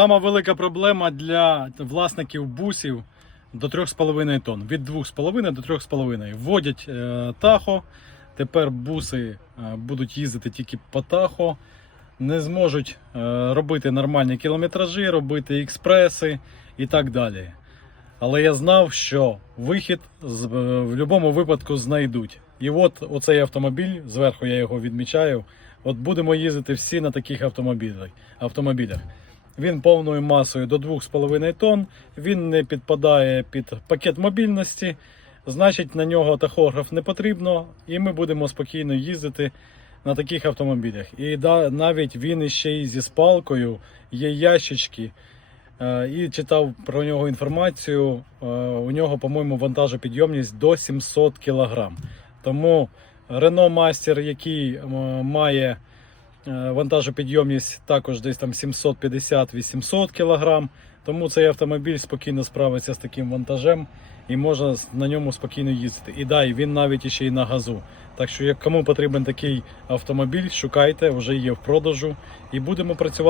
Сама велика проблема для власників бусів до 3,5 тонн. Від 2,5 до 3,5. Вводять е, тахо. Тепер буси е, будуть їздити тільки по тахо. Не зможуть е, робити нормальні кілометражі, робити експреси і так далі. Але я знав, що вихід з- е, в будь-якому випадку знайдуть. І от оцей автомобіль, зверху я його відмічаю. От будемо їздити всі на таких автомобілях. Він повною масою до 2,5 тонн, він не підпадає під пакет мобільності, значить на нього тахограф не потрібно, і ми будемо спокійно їздити на таких автомобілях. І да, навіть він іще й зі спалкою, є ящички. Е, І читав про нього інформацію. е, У нього, по-моєму, вантажопідйомність до 700 кг. Тому Renault Master, який має вантажопідйомність також десь там 750-800 кг. Тому цей автомобіль спокійно справиться з таким вантажем і можна на ньому спокійно їздити. І дай він навіть іще й на газу. Так що, як кому потрібен такий автомобіль, шукайте, вже є в продажу і будемо працювати.